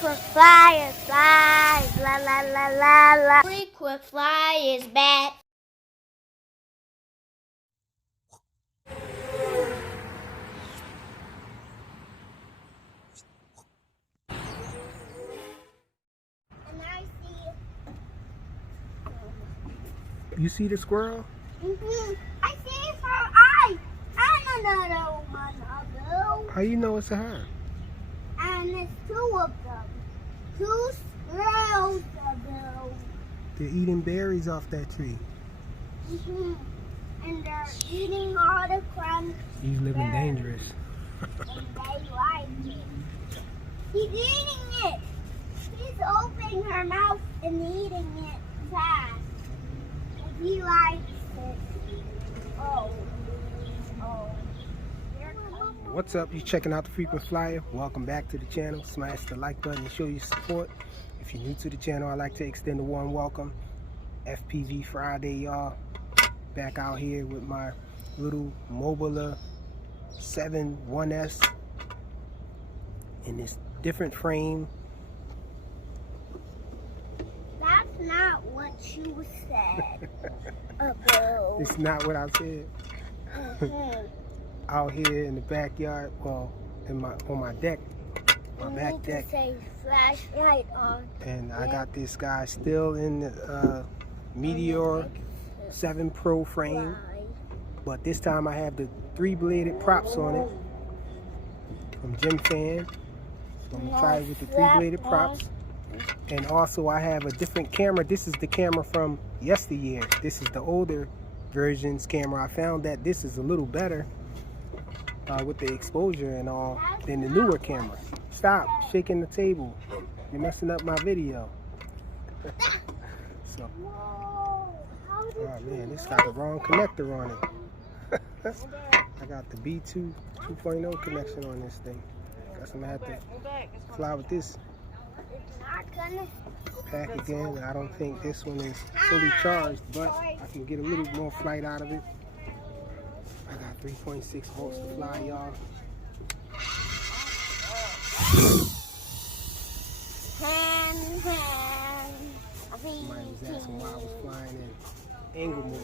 Frequent flyer flies, la la la la la. Frequent fly is back. And I see. You see the squirrel? I see her eye. And another one of those. How you know it's a her? And it's two of them. Two squirrels of those. They're eating berries off that tree. And they're eating all the crumbs. He's living dangerous. And they like it. He's eating it. He's opening her mouth and eating it fast. And he likes it. Oh. What's up? You checking out the Frequent Flyer? Welcome back to the channel. Smash the like button to show your support. If you're new to the channel, I'd like to extend a warm welcome. FPV Friday, y'all. Back out here with my little Mobula7 1S in this different frame. That's not what you said. Ago. It's not what I said. Out here in the backyard, well, on my deck, my back deck. Say flashlight on. And I got this guy still in the Meteor75 Pro frame, but this time I have the 3-bladed props on it from Jim Fan. So I'm gonna try it with the 3-bladed props. And also I have a different camera. This is the camera from yesteryear. This is the older version's camera. I found that this is a little better with the exposure and all than the newer camera. Stop shaking the table. You're messing up my video. So, oh man, this got the wrong connector on it. I got the B2 2.0 connection on this thing. Guess I'm gonna have to fly with this pack again. I don't think this one is fully charged, but I can get a little more flight out of it. I got 3.6 volts to fly, y'all. Somebody was asking why I was flying in angle mode.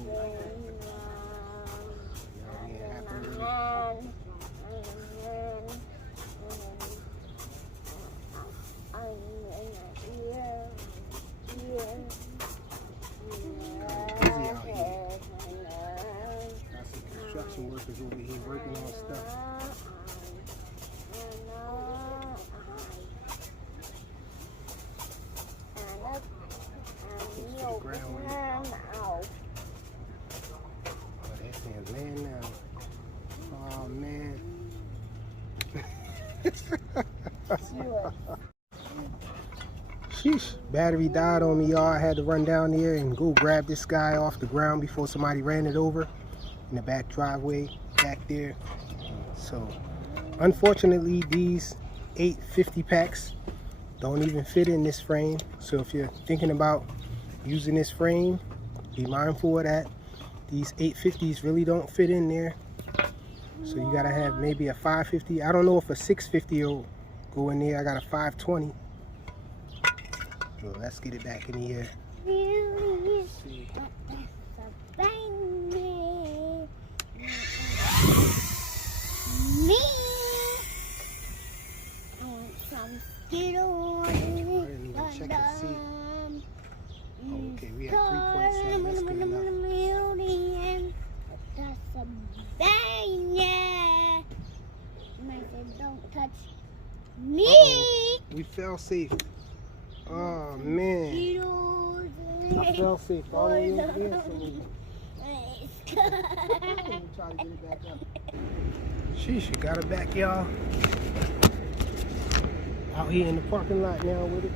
Busy out here. Got some construction workers over here working on stuff. Land now. Oh man. Sheesh. Battery died on me, y'all. I had to run down there and go grab this guy off the ground before somebody ran it over in the back driveway back there. So unfortunately these 850 packs don't even fit in this frame. So if you're thinking about using this frame, be mindful of that. These 850s really don't fit in there. So you gotta have maybe a 550. I don't know if a 650 will go in there. I got a 520. So let's get it back in the air. Let's see. I didn't even check and see. Oh, okay, we have 3.7. That's good enough. Don't touch me. We fell safe. Oh man. I fell safe all the way over there. Try to get it back up. Sheesh, you got it back, y'all. Out here in the parking lot now with it.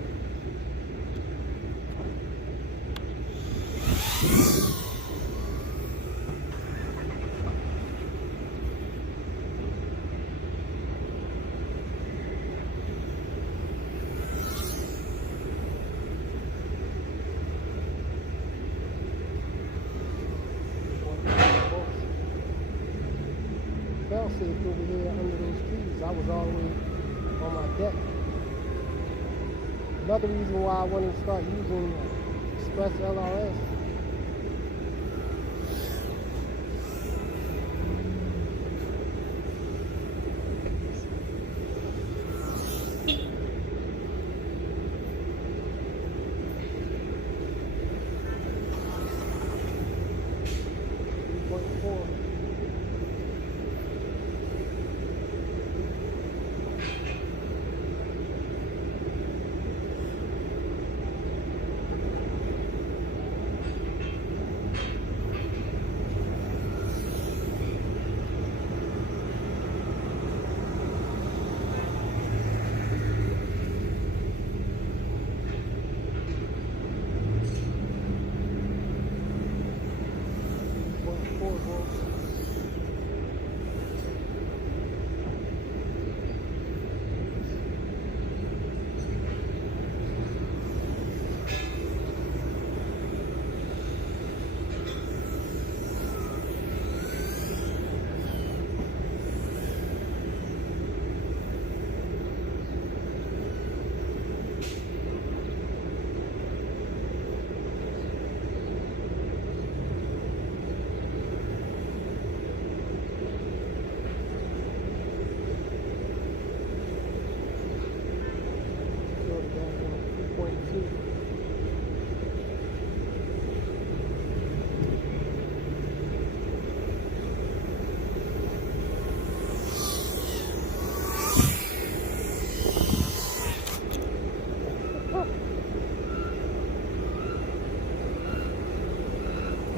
Fell safe over here under those trees. I was all the way on my deck. Another reason why I wanted to start using Express LRS.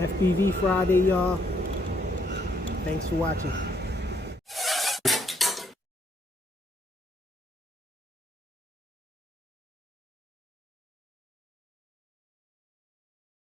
FPV Friday, y'all. Thanks for watching.